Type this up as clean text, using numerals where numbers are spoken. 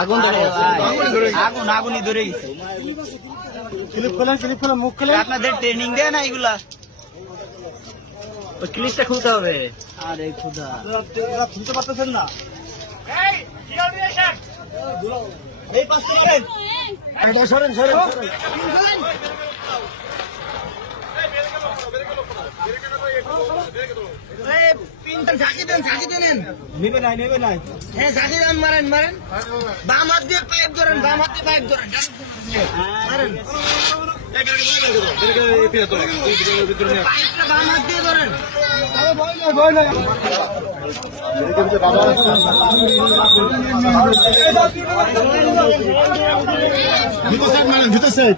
আগুন আগুনই ধরে গেছে। ক্লিপ খোলেন মুখ খোলেন। আপনাদের ট্রেনিং দেয় না এগুলা? ওই ক্লিপটা খুলতে হবে। আরে খুদা, খুলতে পারতেছেন না। এই পাশে করেন। সরেন। ঝাঁকি দেন। নেবে নাই। হ্যাঁ ঝাঁকি দেন, মারেন। বাম হাত দিয়ে পাইপ ধরেন, মারেন। পাইপটা বাম হাত দিয়ে ধরেন। ভিতর সাইড।